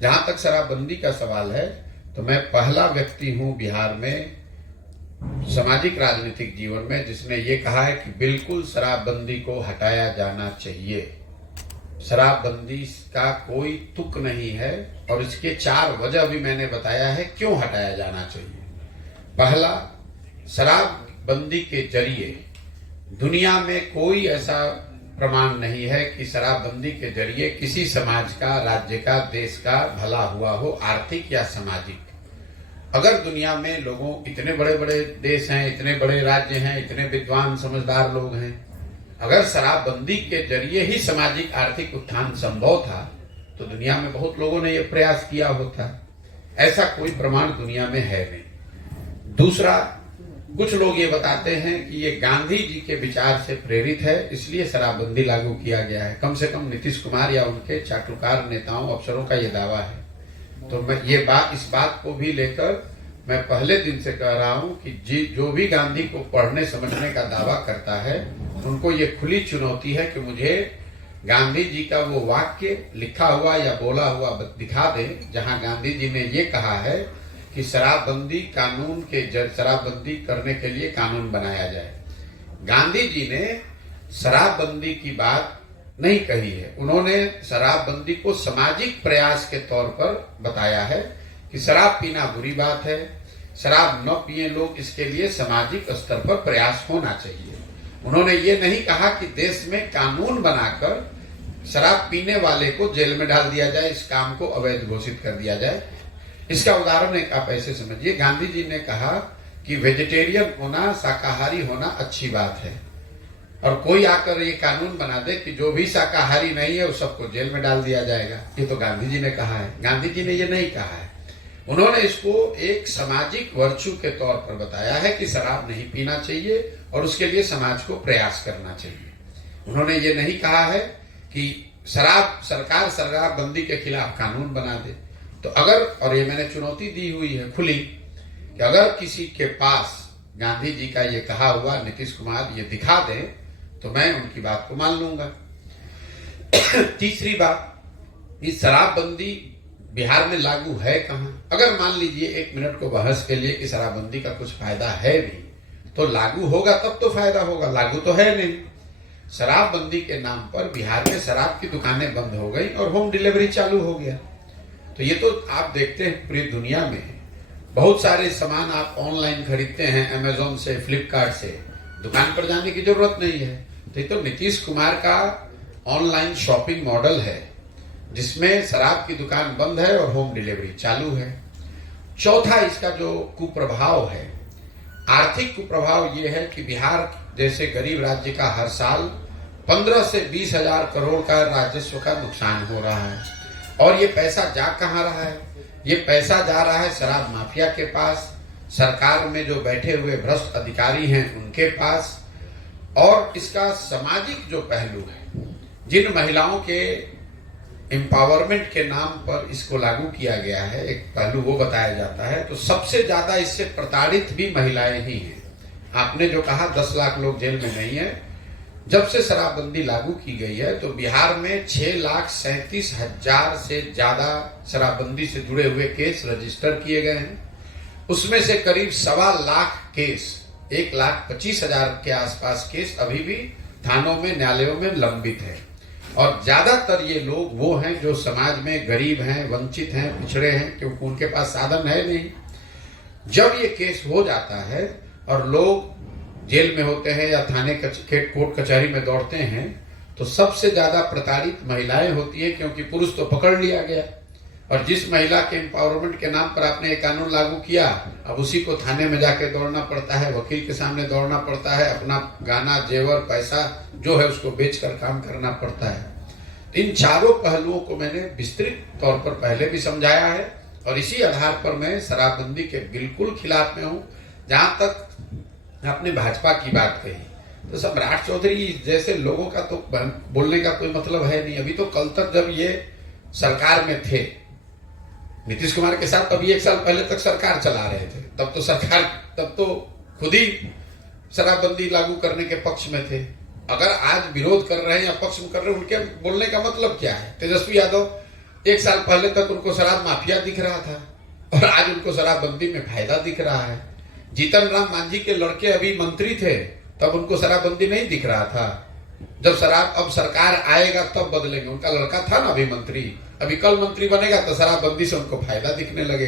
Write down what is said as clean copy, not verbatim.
जहां तक शराबबंदी का सवाल है, तो मैं पहला व्यक्ति हूं बिहार में सामाजिक राजनीतिक जीवन में जिसने ये कहा है कि बिल्कुल शराबबंदी को हटाया जाना चाहिए। शराबबंदी का कोई तुक नहीं है और इसके 4 वजह भी मैंने बताया है क्यों हटाया जाना चाहिए। पहला, शराबबंदी के जरिए दुनिया में कोई ऐसा प्रमाण नहीं है कि शराबबंदी के जरिए किसी समाज का, राज्य का, देश का भला हुआ हो, आर्थिक या सामाजिक। अगर दुनिया में लोगों, इतने बड़े बड़े देश हैं, इतने बड़े राज्य हैं, इतने विद्वान समझदार लोग हैं, अगर शराबबंदी के जरिए ही सामाजिक आर्थिक उत्थान संभव था तो दुनिया में बहुत लोगों ने यह प्रयास किया होता। ऐसा कोई प्रमाण दुनिया में है नहीं। दूसरा, कुछ लोग ये बताते हैं कि ये गांधी जी के विचार से प्रेरित है, इसलिए शराबबंदी लागू किया गया है। कम से कम नीतीश कुमार या उनके चाटुकार नेताओं, अफसरों का ये दावा है। तो मैं इस बात को भी लेकर मैं पहले दिन से कह रहा हूं कि जो भी गांधी को पढ़ने समझने का दावा करता है, उनको ये खुली चुनौती है कि मुझे गांधी जी का वो वाक्य लिखा हुआ या बोला हुआ दिखा दे जहां गांधी जी ने ये कहा है कि शराबबंदी करने के लिए कानून बनाया जाए। गांधी जी ने शराबबंदी की बात नहीं कही है। उन्होंने शराबबंदी को सामाजिक प्रयास के तौर पर बताया है कि शराब पीना बुरी बात है, शराब न पिए लोग, इसके लिए सामाजिक स्तर पर प्रयास होना चाहिए। उन्होंने ये नहीं कहा कि देश में कानून बनाकर शराब पीने वाले को जेल में डाल दिया जाए, इस काम को अवैध घोषित कर दिया जाए। इसका उदाहरण एक आप ऐसे समझिए, गांधी जी ने कहा कि वेजिटेरियन होना, शाकाहारी होना अच्छी बात है, और कोई आकर ये कानून बना दे कि जो भी शाकाहारी नहीं है उस सबको जेल में डाल दिया जाएगा। ये तो गांधी जी ने कहा है, गांधी जी ने ये नहीं कहा है। उन्होंने इसको एक सामाजिक वर्चू के तौर पर बताया है कि शराब नहीं पीना चाहिए और उसके लिए समाज को प्रयास करना चाहिए। उन्होंने ये नहीं कहा है कि सरकार शराबबंदी के खिलाफ कानून बना दे। तो अगर, और ये मैंने चुनौती दी हुई है खुली, कि अगर किसी के पास गांधी जी का ये कहा हुआ नीतीश कुमार ये दिखा दें तो मैं उनकी बात को मान लूंगा। तीसरी बात, ये शराबबंदी बिहार में लागू है कहां? अगर मान लीजिए 1 मिनट को बहस के लिए कि शराबबंदी का कुछ फायदा है भी, तो लागू होगा तब तो फायदा होगा, लागू तो है नहीं। शराबबंदी के नाम पर बिहार में शराब की दुकानें बंद हो गई और होम डिलीवरी चालू हो गया। तो ये तो आप देखते हैं पूरी दुनिया में बहुत सारे सामान आप ऑनलाइन खरीदते हैं, अमेजोन से, फ्लिपकार्ट से, दुकान पर जाने की जरूरत नहीं है। तो ये तो नीतीश कुमार का ऑनलाइन शॉपिंग मॉडल है जिसमें शराब की दुकान बंद है और होम डिलीवरी चालू है। चौथा, इसका जो कुप्रभाव है, आर्थिक कुप्रभाव ये है कि बिहार जैसे गरीब राज्य का हर साल 15 से 20 हजार करोड़ का राजस्व का नुकसान हो रहा है। और ये पैसा जा कहाँ रहा है? ये पैसा जा रहा है शराब माफिया के पास, सरकार में जो बैठे हुए भ्रष्ट अधिकारी हैं उनके पास। और इसका सामाजिक जो पहलू है, जिन महिलाओं के एम्पावरमेंट के नाम पर इसको लागू किया गया है, एक पहलू वो बताया जाता है, तो सबसे ज्यादा इससे प्रताड़ित भी महिलाएं ही हैं। आपने जो कहा 10 लाख लोग जेल में नहीं है, जब से शराबबंदी लागू की गई है तो बिहार में 6,37,000 से ज्यादा शराबबंदी से जुड़े हुए केस रजिस्टर किए गए हैं। उसमें से करीब 1.25 लाख केस, 1,25,000 के आसपास केस अभी भी थानों में, न्यायालयों में लंबित है। और ज्यादातर ये लोग वो हैं जो समाज में गरीब हैं, वंचित हैं, पिछड़े हैं, क्योंकि उनके पास साधन है नहीं। जब ये केस हो जाता है और लोग जेल में होते हैं या थाने कोर्ट कचहरी में दौड़ते हैं, तो सबसे ज्यादा प्रताड़ित महिलाएं होती है, क्योंकि पुरुष तो पकड़ लिया गया। और जिस महिला के एम्पावरमेंट के नाम पर आपने एक कानून लागू किया, अब उसी को थाने में जाके दौड़ना पड़ता है, वकील के सामने दौड़ना पड़ता है, अपना गाना, जेवर, पैसा जो है उसको बेचकर काम करना पड़ता है। इन चारों पहलुओं को मैंने विस्तृत तौर पर पहले भी समझाया है और इसी आधार पर मैं शराबबंदी के बिल्कुल खिलाफ में हूं। जहां तक आपने भाजपा की बात कही, तो सम्राट चौधरी जैसे लोगों का तो बोलने का कोई मतलब है नहीं। अभी तो कल तक जब ये सरकार में थे नीतीश कुमार के साथ, अभी 1 साल पहले तक सरकार चला रहे थे, तब तो खुद ही शराबबंदी लागू करने के पक्ष में थे। अगर आज विरोध कर रहे हैं या पक्ष में कर रहे हैं, उनके बोलने का मतलब क्या है? तेजस्वी यादव 1 साल पहले तक उनको शराब माफिया दिख रहा था और आज उनको शराबबंदी में फायदा दिख रहा है। जीतन राम मांझी के लड़के अभी मंत्री थे, तब उनको शराबबंदी नहीं दिख रहा था। जब अब सरकार आएगा तब बदलेंगे। उनका लड़का था ना अभी मंत्री, अभी कल मंत्री बनेगा तो शराबबंदी से उनको फायदा दिखने लगेगा।